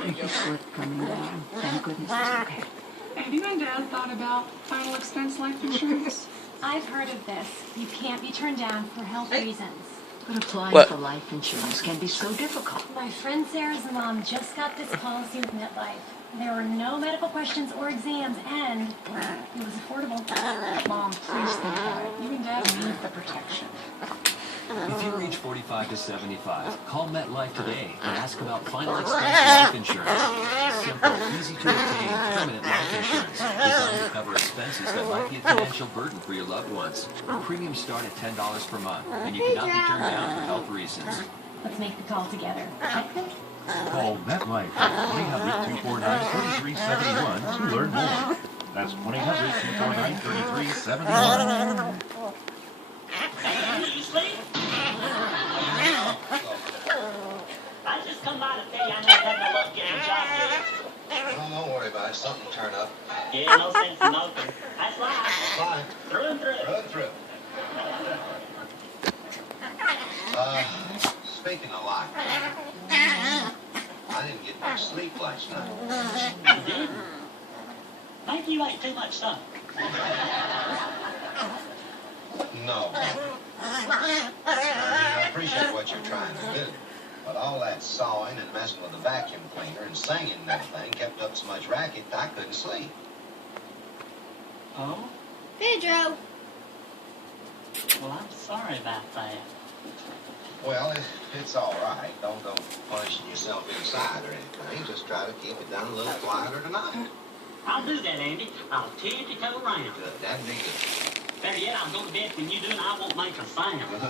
There's a slip coming down. Thank goodness it's okay. Have you and Dad thought about final expense life insurance? I've heard of this. You can't be turned down for health reasons. But applying What? for life insurance can be so difficult. My friend Sarah's mom just got this policy with MetLife. There were no medical questions or exams, and it was affordable. Mom, please think about it. You and Dad need the protection. If you reach 45 to 75, call MetLife today and ask about final expense life insurance. Simple, easy to obtain, permanent life insurance designed to cover expenses that might be a financial burden for your loved ones. Premiums start at $10 per month, and you cannot be turned down for health reasons. Let's make the call together. Call MetLife at 1-800-249-3371 to learn more. That's 1-800-249-3371. You sleep? I just come by to tell you I know having a look getting job here. Oh, don't worry about it. Something will turn up. Yeah, no sense in moping. That's life. Fine. Through and through. Through and through. Speaking of life, I didn't get much sleep last night. You didn't? Think you ate too much stuff. No. I appreciate what you're trying to do. But all that sawing and messing with the vacuum cleaner and singing and everything kept up so much racket I couldn't sleep. Oh? Pedro. Well, I'm sorry about that. Well, it's all right. Don't go punishing yourself inside or anything. Just try to keep it done a little quieter tonight. I'll do that, Andy. I'll tiptoe around. Good. That'd be good. Better yet, I'll go to bed when you do, and I won't make a sound. Good.